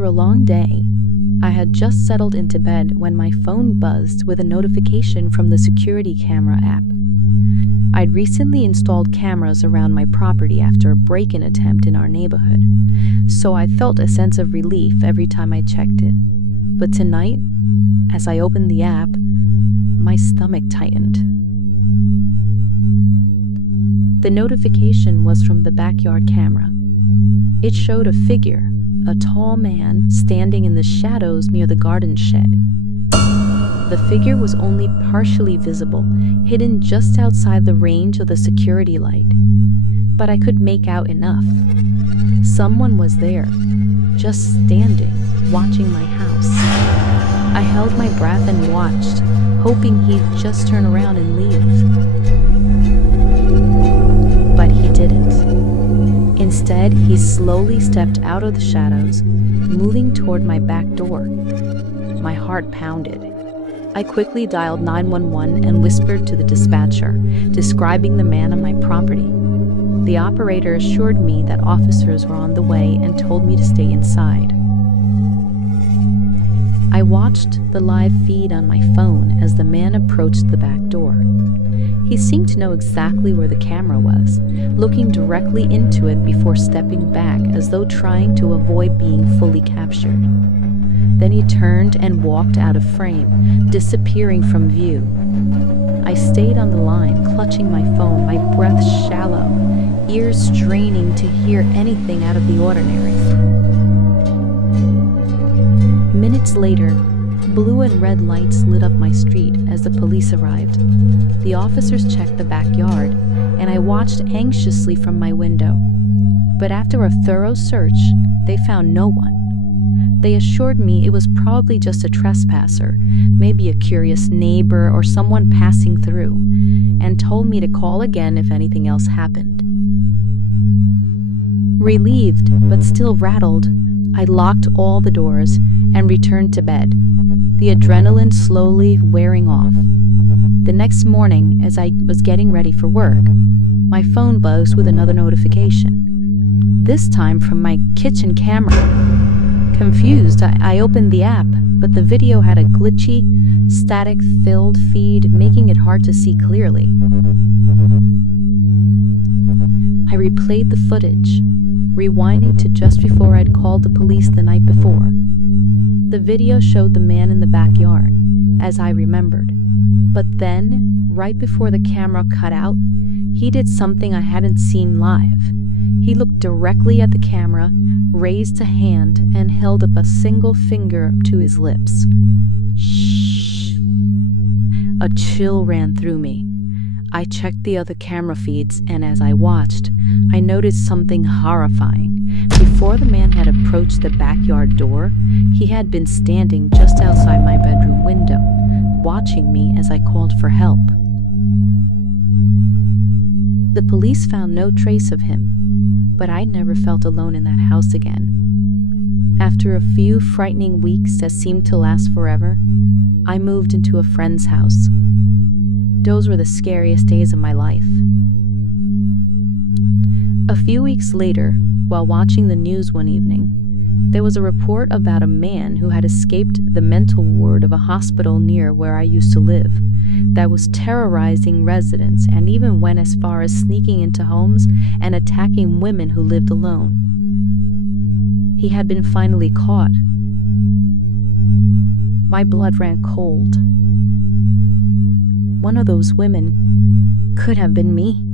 After a long day, I had just settled into bed when my phone buzzed with a notification from the security camera app. I'd recently installed cameras around my property after a break-in attempt in our neighborhood, so I felt a sense of relief every time I checked it. But tonight, as I opened the app, my stomach tightened. The notification was from the backyard camera. It showed a figure, a tall man, standing in the shadows near the garden shed. The figure was only partially visible, hidden just outside the range of the security light. But I could make out enough. Someone was there, just standing, watching my house. I held my breath and watched, hoping he'd just turn around and leave. But he didn't. Instead, he slowly stepped out of the shadows, moving toward my back door. My heart pounded. I quickly dialed 911 and whispered to the dispatcher, describing the man on my property. The operator assured me that officers were on the way and told me to stay inside. I watched the live feed on my phone as the man approached the back door. He seemed to know exactly where the camera was, looking directly into it before stepping back as though trying to avoid being fully captured. Then he turned and walked out of frame, disappearing from view. I stayed on the line, clutching my phone, my breath shallow, ears straining to hear anything out of the ordinary. Minutes later, blue and red lights lit up my street as the police arrived. The officers checked the backyard, and I watched anxiously from my window. But after a thorough search, they found no one. They assured me it was probably just a trespasser, maybe a curious neighbor or someone passing through, and told me to call again if anything else happened. Relieved, but still rattled, I locked all the doors and returned to bed, the adrenaline slowly wearing off. The next morning, as I was getting ready for work, my phone buzzed with another notification, this time from my kitchen camera. Confused, I opened the app, but the video had a glitchy, static-filled feed, making it hard to see clearly. I replayed the footage, rewinding to just before I'd called the police the night before. The video showed the man in the backyard, as I remembered. But then, right before the camera cut out, he did something I hadn't seen live. He looked directly at the camera, raised a hand, and held up a single finger to his lips. Shh. A chill ran through me. I checked the other camera feeds, and as I watched, I noticed something horrifying. Before the man had approached the backyard door, he had been standing just outside my bedroom window, watching me as I called for help. The police found no trace of him, but I never felt alone in that house again. After a few frightening weeks that seemed to last forever, I moved into a friend's house. Those were the scariest days of my life. A few weeks later, while watching the news one evening, there was a report about a man who had escaped the mental ward of a hospital near where I used to live that was terrorizing residents and even went as far as sneaking into homes and attacking women who lived alone. He had been finally caught. My blood ran cold. One of those women could have been me.